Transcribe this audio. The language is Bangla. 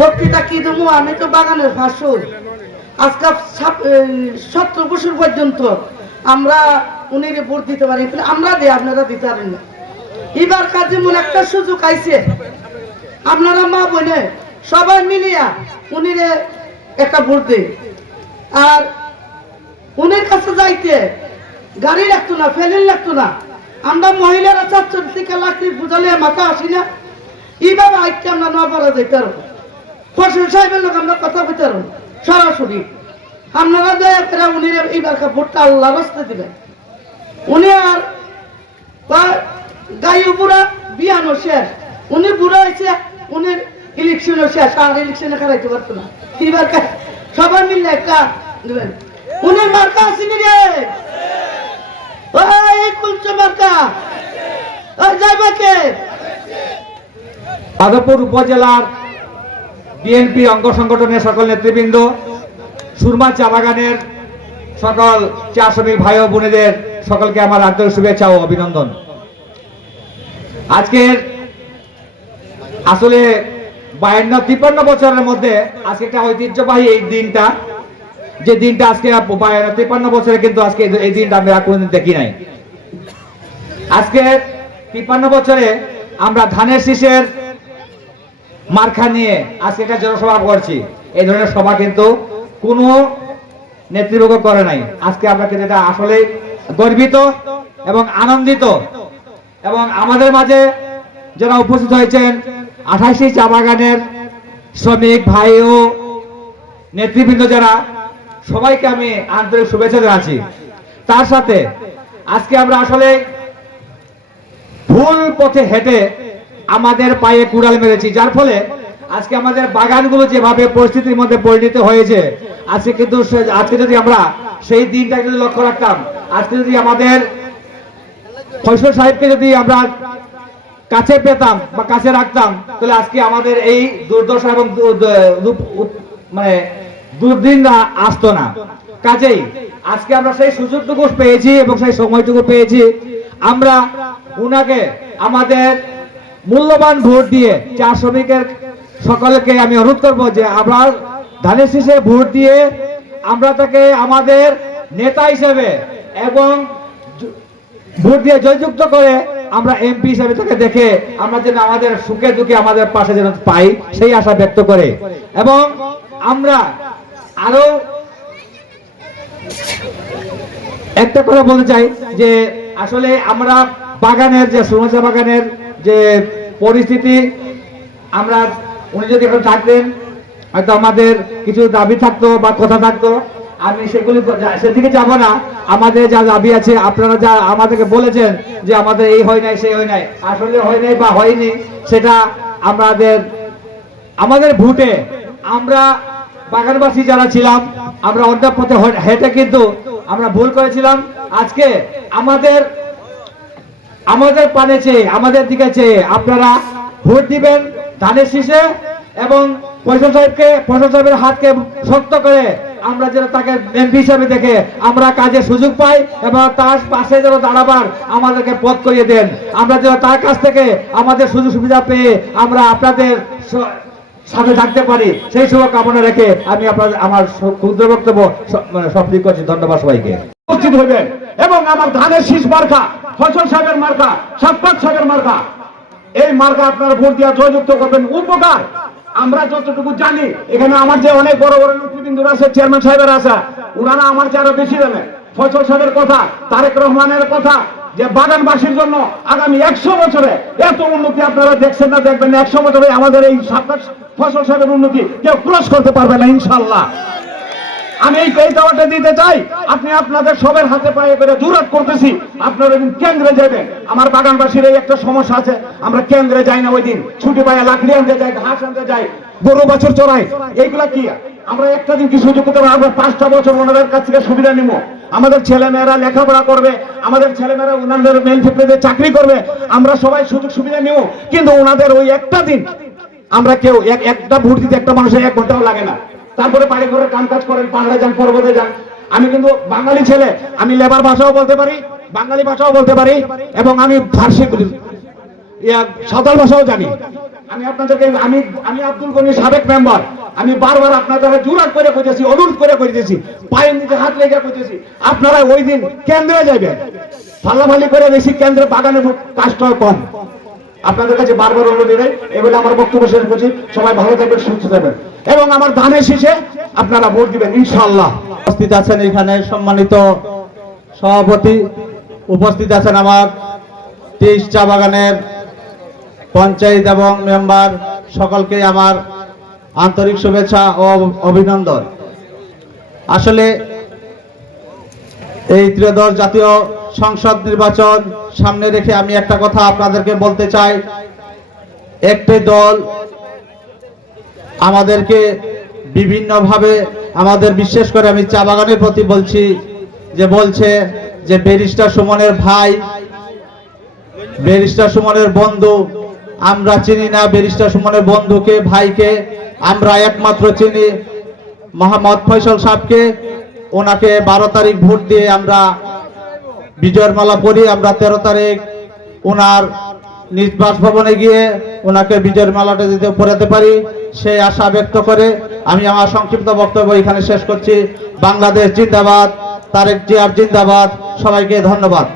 বক্তৃতা কি দেবো, আমি তো বাগানের ফাঁসল। আজকে 17 বছর পর্যন্ত আমরা উনিরে ভোট দিতে পারি, আমরা দিই, আপনারা দিতে পারেন না। এবার কাজে মনে একটা সুযোগ আইছে, আপনারা মা বোনে সবাই মিলিয়া উনিরে একটা ভোট দেয়। আর উনির কাছে যাইতে গাড়ি লাগতো না, ফেলিন লাগতো না। আমরা মহিলারা 4 থেকে লাকড়ি বুঝালে মাথা আসি না, এইভাবে আইতে আমরা না পারা যাইতে পারবো। ফসল সাহেবের লোক আমরা কথা বলতে পারবো সরাসরি। আপনারা দয়া করে উনির এইবার ভোটটা আল্লাহ রাস্তায় দিবেন। উনি আর গায়ে বুড়া বিয়ানো শেষ, উনি বুড়া হয়েছে, উনির ইলেকশনও শেষ, আর ইলেকশনে খারাইতে পারতো না। এইবার সবাই মিললে একটা দেবেন। উনির মার্কা আসেনি রে, ওই কুলচে মার্কা যাইবে কে? মাধবপুর উপজেলার বিএনপি অঙ্গ সংগঠনের সকল নেতৃবৃন্দ, সুরমা চা বাগানের সকল চা শ্রমিক ভাই ও বোনেদের সকলকে আমার আন্তরিক শুভেচ্ছা ও অভিনন্দন। আজকের আসলে 52-53 বছরের মধ্যে আজকে একটা ঐতিহ্যবাহী এই দিনটা, যে দিনটা আজকে 53 বছরে, কিন্তু আজকে এই দিনটা আমরা কোনোদিন দেখি নাই। আজকে 53 বছরে আমরা ধানের শীষের মার্কা নিয়ে আজকে একটা জনসভা করছি। এই ধরনের সভা কিন্তু কোনো নেতৃবর্গ করে নাই। আজকে আমরা কিন্তু এটা আসলে গর্বিত এবং আনন্দিত। এবং আমাদের মাঝে যারা উপস্থিত হয়েছেন 28টি চা বাগানের শ্রমিক ভাই ও নেতৃবৃন্দ যারা, সবাইকে আমি আন্তরিক শুভেচ্ছা জানাচ্ছি। তার সাথে আজকে আমরা আসলে ভুল পথে হেঁটে আমাদের পায়ে কুড়াল মেরেছি, যার ফলে আজকে আমাদের বাগানগুলো যেভাবে পরিস্থিতির মধ্যে পরিণত হয়েছে, আজকে কিন্তু আজকে যদি আমরা সেই দিনটাকে যদি লক্ষ্য রাখতাম, আজকে যদি আমাদের ফয়সল সাহেবকে যদি আমরা কাছে পেতাম বা কাছে রাখতাম, তাহলে আজকে আমাদের এই দুর্দশা এবং মানে দুর্দিন আসতো না। কাজেই আজকে আমরা সেই সুযোগটুকু পেয়েছি এবং সেই সময়টুকু পেয়েছি। আমরা উনাকে আমাদের মূল্যবান ভোট দিয়ে চা শ্রমিকের সকলকে আমি অনুরোধ করবো যে আমরা ধানের শীষে ভোট দিয়ে আমরা তাকে আমাদের নেতা হিসেবে এবং ভোট দিয়ে জয়যুক্ত করে আমরা এমপি হিসেবে তাকে দেখে আমরা যেন আমাদের সুখে দুঃখে আমাদের পাশে যেন পাই, সেই আশা ব্যক্ত করে। এবং আমরা আরো একটা কথা বলতে চাই যে আসলে আমরা বাগানের যে সুরমা চা বাগানের যে পরিস্থিতি, আমরা উনি যদি এখন থাকতেন হয়তো আমাদের কিছু দাবি থাকতো বা কথা থাকতো, আমি সেগুলি সেদিকে যাব না। আমাদের যা দাবি আছে, আপনারা যা আমাদেরকে বলেছেন যে আমাদের এই হয় নাই সেই হয় নাই, আসলে হয় নাই বা হয়নি, সেটা আমাদের ভোটে আমরা বাগানবাসী যারা ছিলাম, আমরা অন্য পথে হেঁটে কিন্তু আমরা ভুল করেছিলাম। আজকে আমাদের পানে চেয়ে, আমাদের দিকে চেয়ে আপনারা ভোট দিবেন ধানের শীষে, এবং ফয়সল সাহেবের হাতকে শক্ত করে আমরা যেন তাকে এমপি হিসাবে দেখে আমরা কাজের সুযোগ পাই এবং তার পাশে যেন দাঁড়াবার আমাদেরকে পথ করিয়ে দেন। আমরা যেন তার কাছ থেকে আমাদের সুযোগ সুবিধা পেয়ে আমরা আপনাদের সাথে থাকতে পারি, সেই শুভ কামনা রেখে আমি আমার ক্ষুদ্র বক্তব্য সফল করছি। ধন্যবাদ সবাইকে। উপস্থিত হইবেন এবং আমার ধানের শীষ মার্কা, ফয়সল সাহেবের মার্কা, সাপ্পাত সাহেবের মার্কা, এই মার্কা আপনারা ভোট দিয়া জয়যুক্ত করবেন। উপকার আমরা যতটুকু জানি, এখানে আমার যে অনেক বড় বড় নেতৃবৃন্দরা আছে, চেয়ারম্যান সাহেবের আছে, ওনারা আমার চেয়ে আরো বেশি জানেন। ফয়সল সাহেবের কথা, তারেক রহমানের কথা, যে বাগানবাসীর জন্য আগামী 100 বছরে এত উন্নতি আপনারা দেখছেন না, দেখবেন 100 বছরে আমাদের এই ফয়সল সাহেবের উন্নতি কেউ ক্রস করতে পারবে না ইনশাল্লাহ। আমি এই দাওয়াটা দিতে চাই, আপনি আপনাদের সবার হাতে পায়ে করে জোরাট করতেছি, আপনারা দিন কেন্দ্রে যাবেন। আমার বাগানবাসীর এই একটা সমস্যা আছে, আমরা কেন্দ্রে যাই না, ওই দিন ছুটি পায়ে লাকড়ি আনতে যাই, ঘাস আনতে যাই, গরু বাছুর চড়াই, এইগুলা কি আমরা একটা দিন কি সুযোগ করতে পারবো? আমরা 5টা বছর ওনাদের কাছ থেকে সুবিধা নিব, আমাদের ছেলেমেয়েরা লেখাপড়া করবে, আমাদের ছেলেমেয়েরা ওনাদের মেল ফ্যাক্টরিতে চাকরি করবে, আমরা সবাই সুযোগ সুবিধা নিব। কিন্তু ওনাদের ওই একটা দিন আমরা কেউ একটা ভোট দিতে একটা মানুষের 1 ঘন্টাও লাগে না। তারপরে বাড়ি ঘরের কাম কাজ করেন, পাহাড়ে যান, পর্বতে যান। আমি কিন্তু বাঙালি ছেলে, আমি লেবার ভাষাও বলতে পারি, বাঙালি ভাষাও বলতে পারি, এবং আমি ফার্সি সাঁওতাল ভাষাও জানি। আমি আপনাদেরকে আমি আব্দুল গনি সাবেক মেম্বার, আমি বারবার আপনাদের জোরাট করে কইতেছি, অনুরোধ করে কইতেছি, পায়ের নিচে হাত রেখে কইতেছি, আপনারা ওই দিন কেন্দ্রে যাবেন। ফালাফালি করে বেশি কেন্দ্রে বাগানের কাজটা কম। আপনাদের কাছে বারবার অনুরোধ নেই। এগুলো আমার বক্তব্য শেষ করছি। সবাই ভালো থাকবেন, সুস্থ থাকবেন এবং আমার ধানের শীষে আপনারা ভোট দিবেন ইনশাআল্লাহ। উপস্থিত আছেন এখানে সম্মানিত সভাপতি, উপস্থিত আছেন আমার 23 চা বাগানের পঞ্চায়েত এবং মেম্বার, সকলকে আমার আন্তরিক শুভেচ্ছা ও অভিনন্দন। আসলে এই ত্রয়োদশ জাতীয় সংসদ নির্বাচন সামনে রেখে আমি একটা কথা আপনাদেরকে বলতে চাই। একটি দল আমাদেরকে বিভিন্নভাবে, আমাদের বিশেষ করে আমি চা বাগানের প্রতি বলছি, বলছে যে ব্যারিস্টার সুমনের ভাই, ব্যারিস্টার সুমনের বন্ধু। আমরা চিনি না ব্যারিস্টার সুমনের বন্ধুকে, ভাইকে। আমরা একমাত্র চিনি মোহাম্মদ ফয়সাল সাহেবকে। ওনাকে 12 তারিখ ভোট দিয়ে আমরা বিজয়ের মালা পরি। আমরা 13 তারিখ ওনার নিজ বাসভবনে গিয়ে ওনাকে বিজয়ের মালাটা দিতে পড়াতে পারি, সেই আশা ব্যক্ত করে আমি আমার সংক্ষিপ্ত বক্তব্য এখানে শেষ করছি। বাংলাদেশ জিন্দাবাদ, তারেক জিয়ার জিন্দাবাদ। সবাইকে ধন্যবাদ।